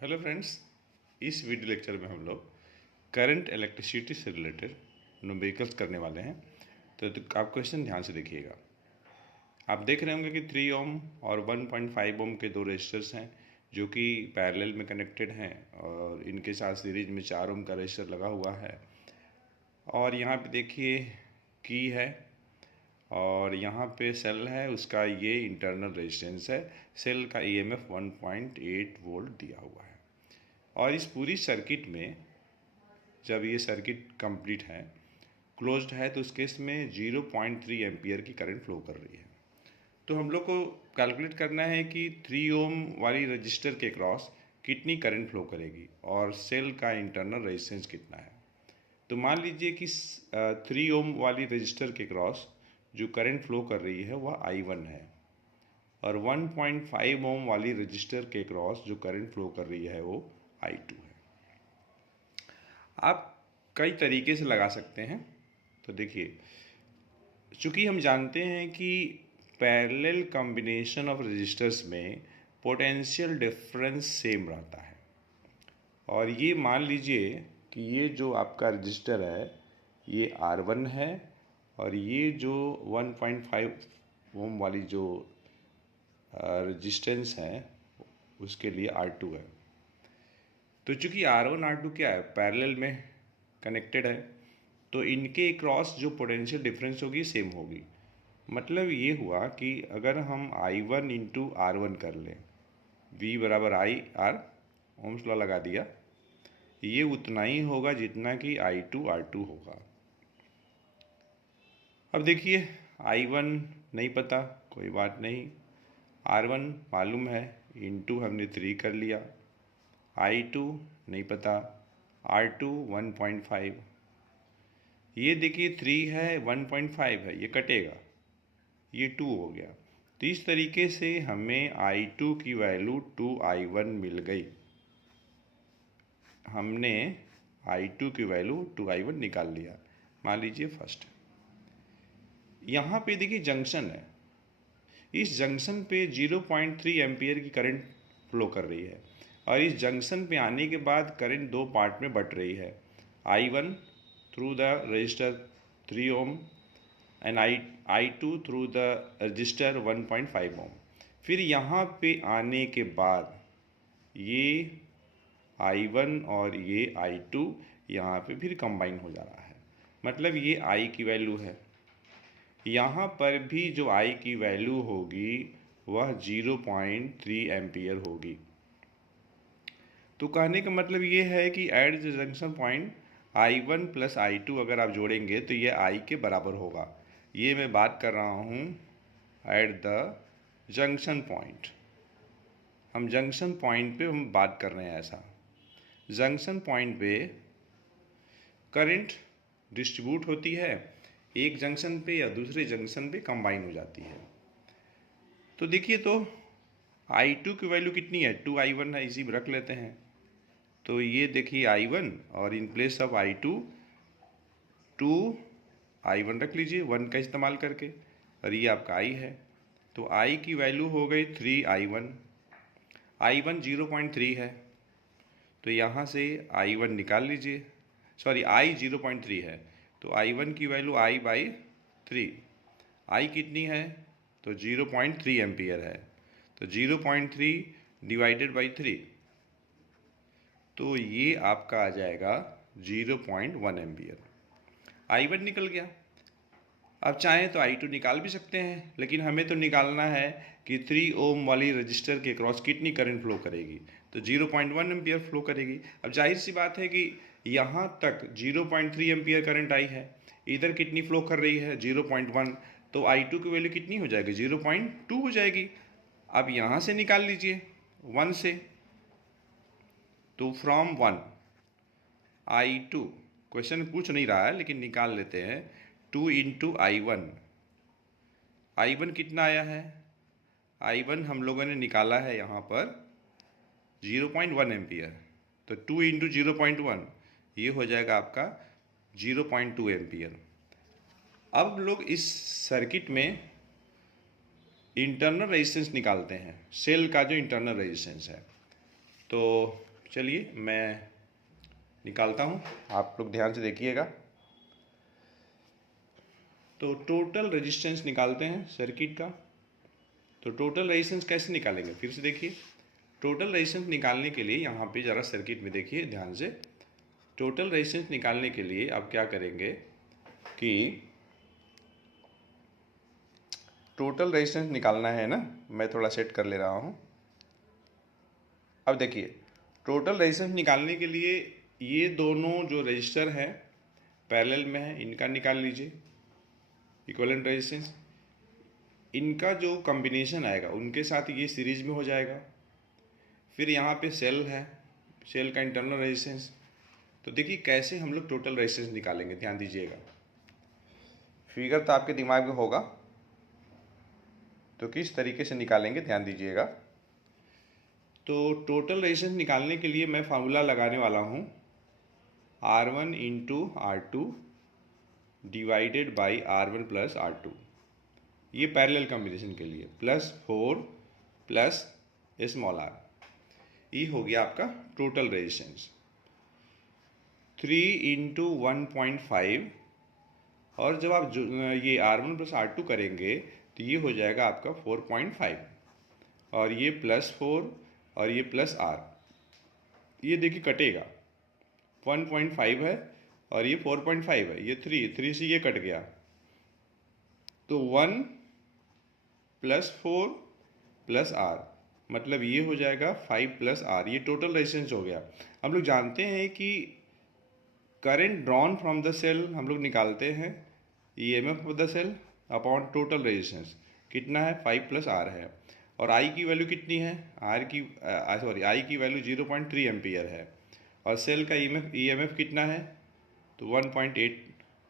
Hello friends, इस video lecture में हम लोग करंट इलेक्ट्रिसिटी से रिलेटेड न्यूमेरिकल्स करने वाले हैं। तो आप क्वेश्चन ध्यान से देखिएगा। आप देख रहे होंगे कि 3 ओम और 1.5 ओम के दो रेजिस्टर्स हैं जो कि पैरेलल में कनेक्टेड हैं और इनके साथ सीरीज में 4 ओम का रेजिस्टर लगा हुआ है। और यहाँ पे देखिए की है और यहाँ पे सेल है, उसका ये इंटरनल रेजिस्टेंस है। सेल का ईएमएफ 1.8 वोल्ट दिया हुआ है। और इस पूरी सर्किट में जब ये सर्किट कंप्लीट है, क्लोज्ड है, तो उस केस में 0.3 एम्पियर की करंट फ्लो कर रही है। तो हम लोग को कैलकुलेट करना है कि 3 ओम वाली रजिस्टर के क्रॉस कितनी करंट फ्लो करेगी और सेल का इंटरनल रेजिस्टेंस कितना है। तो मान लीजिए कि 3 ओम वाली रजिस्टर के क्रॉस जो करंट फ्लो कर रही है वह I1 है और 1.5 ओम वाली रजिस्टर के क्रॉस जो करंट फ्लो कर रही है वो I2 है। आप कई तरीके से लगा सकते हैं। तो देखिए, चूँकि हम जानते हैं कि पैरेलल कॉम्बिनेशन ऑफ रजिस्टर्स में पोटेंशियल डिफरेंस सेम रहता है और ये मान लीजिए कि ये जो आपका रजिस्टर है ये R1 है और ये जो 1.5 ओम वाली जो रेजिस्टेंस है उसके लिए R2 है। तो चूंकि R1 R2 क्या है, पैरेलल में कनेक्टेड है, तो इनके क्रॉस जो पोटेंशियल डिफरेंस होगी सेम होगी। मतलब ये हुआ कि अगर हम I1 इंटू R1 कर लें, V बराबर आई आर, ओम्स लॉ लगा दिया, ये उतना ही होगा जितना कि I2 R2 होगा। अब देखिए, I1 नहीं पता, कोई बात नहीं, R1 मालूम है, इंटू हमने 3 कर लिया, I2 नहीं पता, R2 1.5, ये देखिए 3 है 1.5 है, ये कटेगा, ये 2 हो गया। तो इस तरीके से हमें I2 की वैल्यू 2I1 मिल गई। हमने I2 की वैल्यू 2I1 निकाल लिया। मान लीजिए फर्स्ट, यहाँ पे देखिए जंक्शन है, इस जंक्शन पे 0.3 एम्पियर की करंट फ्लो कर रही है और इस जंक्शन पे आने के बाद करंट दो पार्ट में बट रही है, I1 through the register 3 ohm and I2 through the register 1.5 ओम। फिर यहाँ पे आने के बाद ये I1 और ये I2 यहाँ पे फिर कंबाइन हो जा रहा है, मतलब ये I की वैल्यू है। यहाँ पर भी जो I की वैल्यू होगी वह 0.3 एम्पियर होगी। तो कहने का मतलब ये है कि at the junction point I1 plus I2 अगर आप जोड़ेंगे तो ये I के बराबर होगा। ये मैं बात कर रहा हूँ एट द जंक्शन पॉइंट। हम जंक्शन पॉइंट पे हम बात कर रहे हैं। ऐसा जंक्शन पॉइंट पे करंट डिस्ट्रीब्यूट होती है, एक जंक्शन पे या दूसरे जंक्शन पे कंबाइन हो जाती है। तो देखिए, तो I2 की वैल्यू कितनी है, 2I1 है, इसी में रख लेते हैं। तो ये देखिए I1 और in place of I2 2I1 रख लीजिए 1 का इस्तेमाल करके, और ये आपका I है। तो I की वैल्यू हो गई 3I1। I1 0.3 है तो यहाँ से I1 निकाल लीजिए, सॉरी I 0.3 है तो I1 की वैल्यू I/3। I कितनी है, तो 0.3 एम्पियर है, तो 0.3 डिवाइडेड बाई 3, तो ये आपका आ जाएगा 0.1 एम्पियर। I1 निकल गया। अब चाहें तो I2 निकाल भी सकते हैं, लेकिन हमें तो निकालना है कि 3 ओम वाली रजिस्टर के क्रॉस कितनी करंट फ्लो करेगी, तो 0.1 एम्पियर फ्लो करेगी। अब जाहिर सी बात है कि यहाँ तक 0.3 एम्पियर करंट आई है, इधर कितनी फ्लो कर रही है 0.1, तो I2 की वैल्यू कितनी हो जाएगी, 0.2 हो जाएगी। अब यहाँ से निकाल लीजिए 1 से, तो फ्रॉम 1 I2, क्वेश्चन पूछ नहीं रहा है लेकिन निकाल लेते हैं, 2 इंटू I1, I1 कितना आया है, I1 हम लोगों ने निकाला है यहाँ पर 0.1 एम्पियर, तो 2 इंटू 0.1 ये हो जाएगा आपका 0.2 एम्पियर। अब लोग इस सर्किट में इंटरनल रेजिस्टेंस निकालते हैं, सेल का जो इंटरनल रेजिस्टेंस है। तो चलिए मैं निकालता हूँ, आप लोग ध्यान से देखिएगा। तो टोटल रेजिस्टेंस निकालते हैं सर्किट का। तो टोटल रेजिस्टेंस कैसे निकालेंगे, फिर से देखिए। टोटल रेजिस्टेंस निकालने के लिए यहाँ पे ज़रा सर्किट में देखिए ध्यान से। टोटल रेजिस्टेंस निकालने के लिए आप क्या करेंगे कि टोटल रेजिस्टेंस निकालना है ना, मैं थोड़ा सेट कर ले रहा हूँ। अब देखिए टोटल रेजिस्टेंस निकालने के लिए ये दोनों जो रजिस्टर हैं पैरेलल में है, इनका निकाल लीजिए इक्विवेलेंट रेजिस्टेंस। इनका जो कॉम्बिनेशन आएगा उनके साथ ये सीरीज में हो जाएगा। फिर यहाँ पे सेल है, सेल का इंटरनल रेजिस्टेंस। तो देखिए कैसे हम लोग टोटल रेजिस्टेंस निकालेंगे, ध्यान दीजिएगा। फिगर तो आपके दिमाग में होगा, तो किस तरीके से निकालेंगे ध्यान दीजिएगा। तो टोटल रेजिस्टेंस निकालने के लिए मैं फार्मूला लगाने वाला हूँ R1 into R2 divided by R1 plus R2, ये पैरेलल कॉम्बिनेशन के लिए, प्लस 4 प्लस स्मॉल r, ये हो गया आपका टोटल रेजिस्टेंस। 3 इंटू 1.5, और जब आप ये R1 प्लस R2 करेंगे तो ये हो जाएगा आपका 4.5, और ये प्लस 4 और ये प्लस R, ये देखिए कटेगा। 1.5 है और ये 4.5 है, ये 3 से ये कट गया, तो 1 प्लस 4 प्लस R, मतलब ये हो जाएगा 5 प्लस R, ये टोटल रेजिस्टेंस हो गया। हम लोग जानते हैं कि current drawn from the cell हम लोग निकालते हैं EMF of the cell upon total resistance, कितना है 5 प्लस R है। और I की वैल्यू कितनी है, I की वैल्यू 0.3 एम्पियर है, और सेल का EMF कितना है, तो 1.8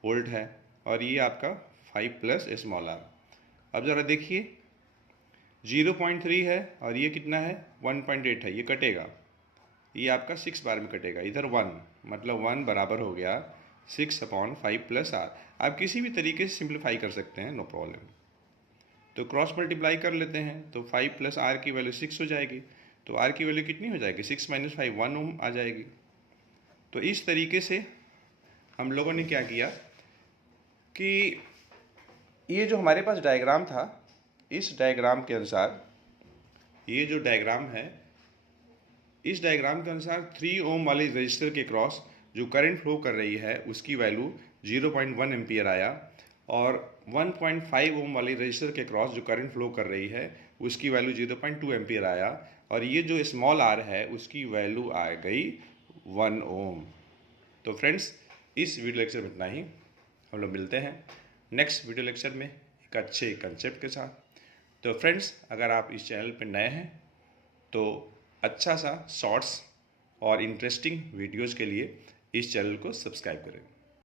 वोल्ट है, और ये आपका 5 प्लस स्मॉल r। अब ज़रा देखिए 0.3 है और ये कितना है 1.8 है, ये कटेगा, ये आपका 6 बार में कटेगा, इधर 1, मतलब 1 बराबर हो गया 6/5 प्लस r। आप किसी भी तरीके से सिंप्लीफाई कर सकते हैं, नो प्रॉब्लम। तो क्रॉस मल्टीप्लाई कर लेते हैं, तो 5 प्लस r की वैल्यू 6 हो जाएगी, तो r की वैल्यू कितनी हो जाएगी, 6 माइनस 5 1 ओम आ जाएगी। तो इस तरीके से हम लोगों ने क्या किया कि ये जो हमारे पास डायग्राम था, इस डायग्राम के अनुसार, ये जो डायग्राम है, इस डायग्राम के अनुसार 3 ओम वाले रजिस्टर के क्रॉस जो करंट फ्लो कर रही है उसकी वैल्यू 0.1 एम्पियर आया, और 1.5 ओम वाले रजिस्टर के क्रॉस जो करंट फ्लो कर रही है उसकी वैल्यू 0.2 एम्पियर आया, और ये जो स्मॉल r है उसकी वैल्यू आ गई 1 ओम। तो फ्रेंड्स इस वीडियो लेक्चर में इतना ही, हम लोग मिलते हैं नेक्स्ट वीडियो लेक्चर में एक अच्छे कंसेप्ट के साथ। तो फ्रेंड्स अगर आप इस चैनल पर नए हैं तो अच्छा सा शॉर्ट्स और इंटरेस्टिंग वीडियोज़ के लिए इस चैनल को सब्सक्राइब करें।